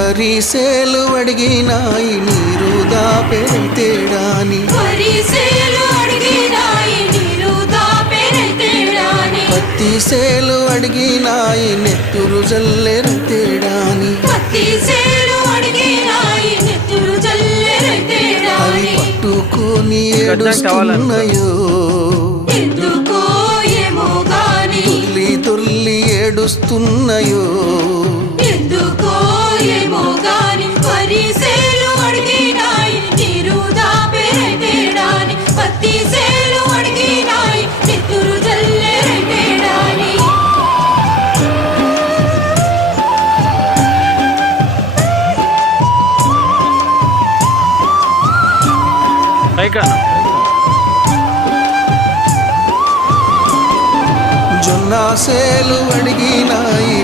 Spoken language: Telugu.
వరిసేలు అడిగినాయి నీరు దాపెరైతేడాని పత్తిసేలు అడిగినాయి నెత్తురు జల్లెరైతేడాని అవి పట్టుకొని ఏడుస్తున్నాయో తుల్లి తుల్లి ఏడుస్తున్నాయో జొన్న సేలు అడిగినాయి